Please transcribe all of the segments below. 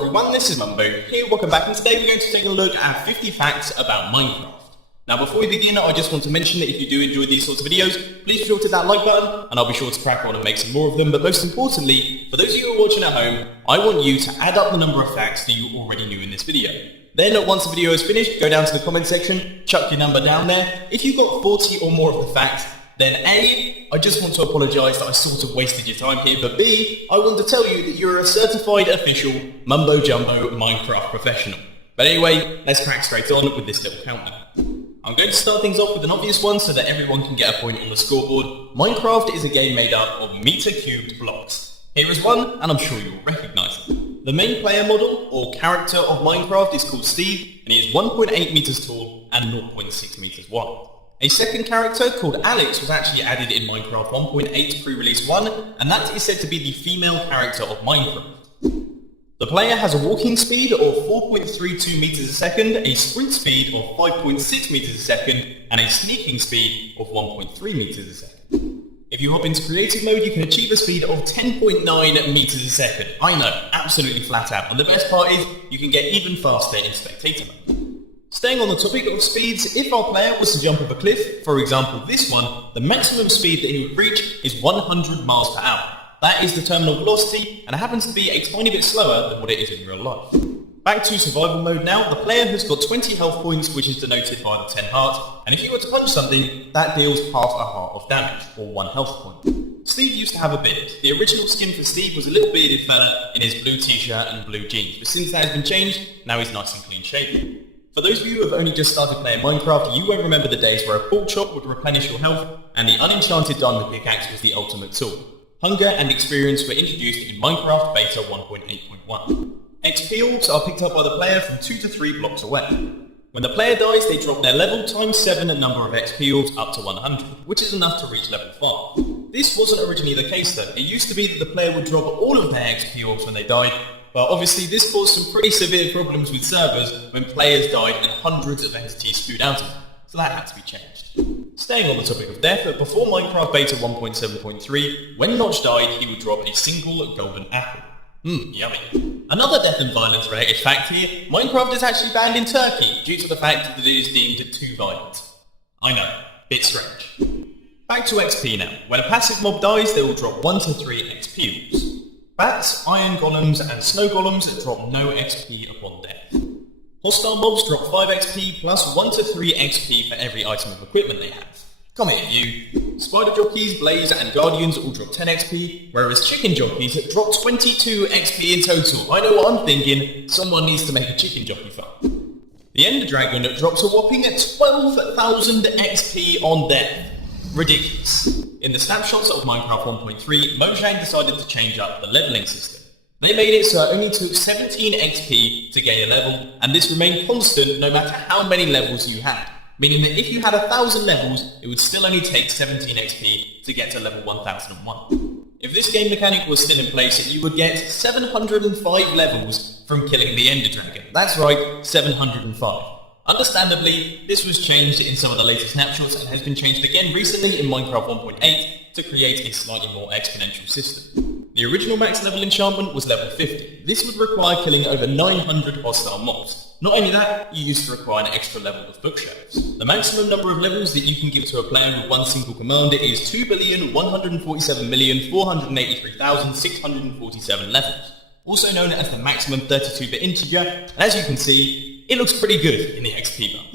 everyone, this is Mumbo here, welcome back, and today we're going to take a look at 50 facts about Minecraft. Now before we begin, I just want to mention that if you do enjoy these sorts of videos, please be sure to hit that like button, and I'll be sure to crack on and make some more of them, but most importantly, for those of you who are watching at home, I want you to add up the number of facts that you already knew in this video. Then, once the video is finished, go down to the comment section, chuck your number down there. If you got 40 or more of the facts, then A, I just want to apologise that I sort of wasted your time here, but B, I want to tell you that you're a certified official Mumbo Jumbo Minecraft professional. But anyway, let's crack straight on with this little countdown. I'm going to start things off with an obvious one so that everyone can get a point on the scoreboard. Minecraft is a game made up of meter-cubed blocks. Here is one, and I'm sure you'll recognise it. The main player model, or character of Minecraft, is called Steve, and he is 1.8 meters tall and 0.6 meters wide. A second character called Alex was actually added in Minecraft 1.8 pre-release 1, and that is said to be the female character of Minecraft. The player has a walking speed of 4.32 meters a second, a sprint speed of 5.6 meters a second, and a sneaking speed of 1.3 meters a second. If you hop into creative mode, you can achieve a speed of 10.9 meters a second. I know, absolutely flat out, and the best part is you can get even faster in spectator mode. Staying on the topic of speeds, if our player was to jump off a cliff, for example this one, the maximum speed that he would reach is 100 miles per hour. That is the terminal velocity, and it happens to be a tiny bit slower than what it is in real life. Back to survival mode now, the player has got 20 health points, which is denoted by the 10 heart, and if you were to punch something, that deals half a heart of damage, or 1 health point. Steve used to have a beard. The original skin for Steve was a little bearded fella in his blue t-shirt and blue jeans, but since that has been changed, now he's nice and clean shaven. For those of you who have only just started playing Minecraft, you won't remember the days where a pork chop would replenish your health, and the unenchanted diamond pickaxe was the ultimate tool. Hunger and experience were introduced in Minecraft Beta 1.8.1. XP orbs are picked up by the player from 2 to 3 blocks away. When the player dies, they drop their level times 7 number of XP orbs up to 100, which is enough to reach level 5. This wasn't originally the case though. It used to be that the player would drop all of their XP orbs when they died, but obviously this caused some pretty severe problems with servers when players died and hundreds of entities spewed out of them, so that had to be changed. Staying on the topic of death, before Minecraft Beta 1.7.3, when Notch died, he would drop a single golden apple. Yummy. Another death and violence related fact here, Minecraft is actually banned in Turkey due to the fact that it is deemed too violent. I know, bit strange. Back to XP now. When a passive mob dies, they will drop 1 to 3 XP orbs. Bats, iron golems, and snow golems drop no XP upon death. Hostile mobs drop 5 XP plus 1 to 3 XP for every item of equipment they have. Come here, you. Spider jockeys, blaze, and guardians all drop 10 XP, whereas chicken jockeys drop 22 XP in total. I know what I'm thinking, someone needs to make a chicken jockey farm. The Ender Dragon drops a whopping 12,000 XP on death. Ridiculous. In the snapshots of Minecraft 1.3, Mojang decided to change up the leveling system. They made it so it only took 17 XP to gain a level, and this remained constant no matter how many levels you had, meaning that if you had 1,000 levels, it would still only take 17 XP to get to level 1001. If this game mechanic was still in place, you would get 705 levels from killing the Ender Dragon. That's right, 705. Understandably, this was changed in some of the later snapshots and has been changed again recently in Minecraft 1.8 to create a slightly more exponential system. The original max level enchantment was level 50. This would require killing over 900 hostile mobs. Not only that, you used to require an extra level of bookshelves. The maximum number of levels that you can give to a player with one single command is 2,147,483,647 levels, also known as the maximum 32-bit integer, and as you can see, it looks pretty good in the XP bar.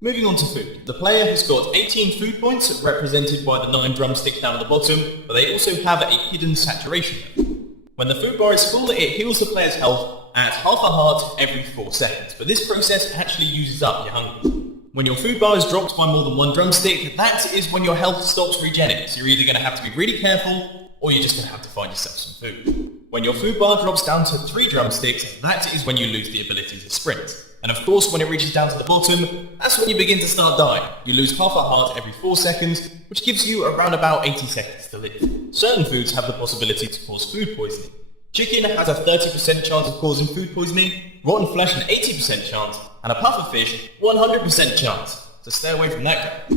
Moving on to food. The player has got 18 food points represented by the 9 drumsticks down at the bottom, but they also have a hidden saturation level. When the food bar is full, it heals the player's health at half a heart every 4 seconds, but this process actually uses up your hunger. When your food bar is dropped by more than 1 drumstick, that is when your health stops regenerating, so you're either going to have to be really careful, or you're just going to have to find yourself some food. When your food bar drops down to 3 drumsticks, that is when you lose the ability to sprint. And of course, when it reaches down to the bottom, that's when you begin to start dying. You lose half a heart every 4 seconds, which gives you around about 80 seconds to live. Certain foods have the possibility to cause food poisoning. Chicken has a 30% chance of causing food poisoning, rotten flesh an 80% chance, and a puffer fish 100% chance. So stay away from that guy.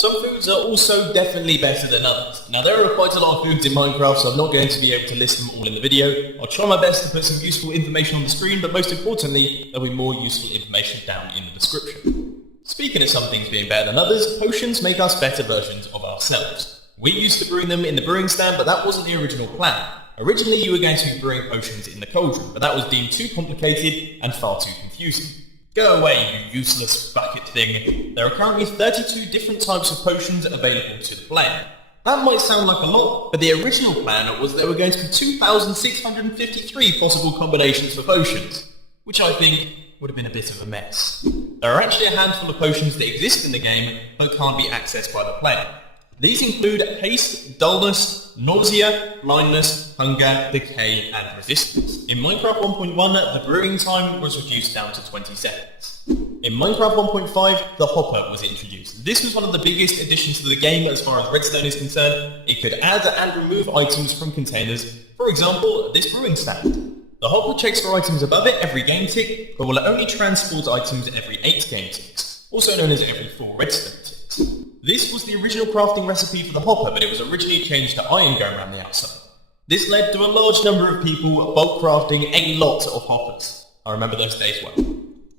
Some foods are also definitely better than others. Now there are quite a lot of foods in Minecraft, so I'm not going to be able to list them all in the video. I'll try my best to put some useful information on the screen, but most importantly, there'll be more useful information down in the description. Speaking of some things being better than others, potions make us better versions of ourselves. We used to brewing them in the brewing stand, but that wasn't the original plan. Originally you were going to be brewing potions in the cauldron, but that was deemed too complicated and far too confusing. Go away, you useless bucket thing. There are currently 32 different types of potions available to the player. That might sound like a lot, but the original plan was there were going to be 2,653 possible combinations for potions, which I think would have been a bit of a mess. There are actually a handful of potions that exist in the game, but can't be accessed by the player. These include haste, dullness, nausea, blindness, hunger, decay, and resistance. In Minecraft 1.1, the brewing time was reduced down to 20 seconds. In Minecraft 1.5, the hopper was introduced. This was one of the biggest additions to the game as far as redstone is concerned. It could add and remove items from containers, for example, this brewing stand. The hopper checks for items above it every game tick, but will only transport items every 8 game ticks, also known as every 4 redstone ticks. This was the original crafting recipe for the hopper, but it was originally changed to iron going around the outside. This led to a large number of people bulk crafting a lot of hoppers. I remember those days well.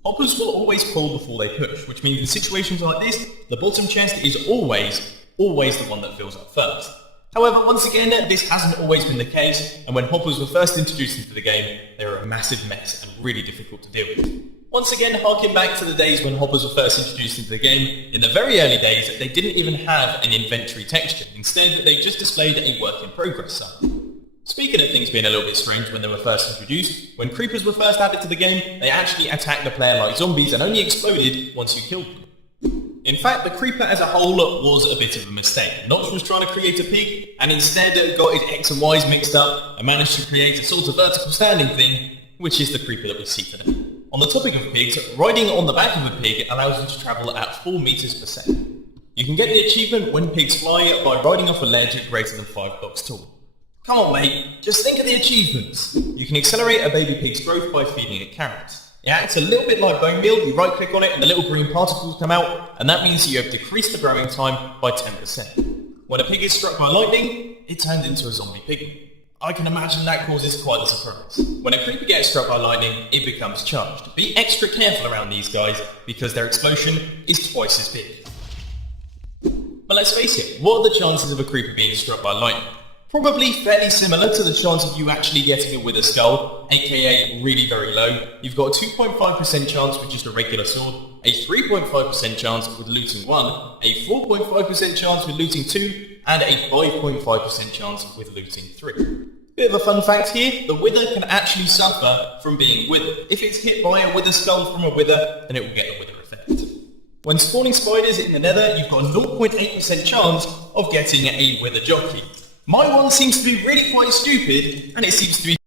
Hoppers will always pull before they push, which means in situations like this, the bottom chest is always the one that fills up first. However, once again, this hasn't always been the case, and when hoppers were first introduced into the game, they were a massive mess and really difficult to deal with. Once again, harking back to the days when hoppers were first introduced into the game, in the very early days, they didn't even have an inventory texture. Instead, they just displayed a work in progress sign. Speaking of things being a little bit strange when they were first introduced, when creepers were first added to the game, they actually attacked the player like zombies and only exploded once you killed them. In fact, the creeper as a whole was a bit of a mistake. Notch was trying to create a pig, and instead got his X and Y's mixed up, and managed to create a sort of vertical standing thing, which is the creeper that we see today. On the topic of pigs, riding on the back of a pig allows you to travel at 4 meters per second. You can get the achievement When Pigs Fly by riding off a ledge greater than 5 blocks tall. Come on mate, just think of the achievements. You can accelerate a baby pig's growth by feeding it carrots. It acts a little bit like bone meal. You right click on it and the little green particles come out, and that means you have decreased the growing time by 10%. When a pig is struck by lightning, it turns into a zombie pigman. I can imagine that causes quite a surprise. When a creeper gets struck by lightning, it becomes charged. Be extra careful around these guys because their explosion is twice as big. But let's face it, what are the chances of a creeper being struck by lightning? Probably fairly similar to the chance of you actually getting it with a skull, aka really very low. You've got a 2.5% chance with just a regular sword, a 3.5% chance with looting 1, a 4.5% chance with looting 2, and a 5.5% chance with looting 3. Bit of a fun fact here, the wither can actually suffer from being withered. If it's hit by a wither skull from a wither, then it will get the wither effect. When spawning spiders in the nether, you've got a 0.8% chance of getting a wither jockey. My one seems to be really quite stupid, and it seems to be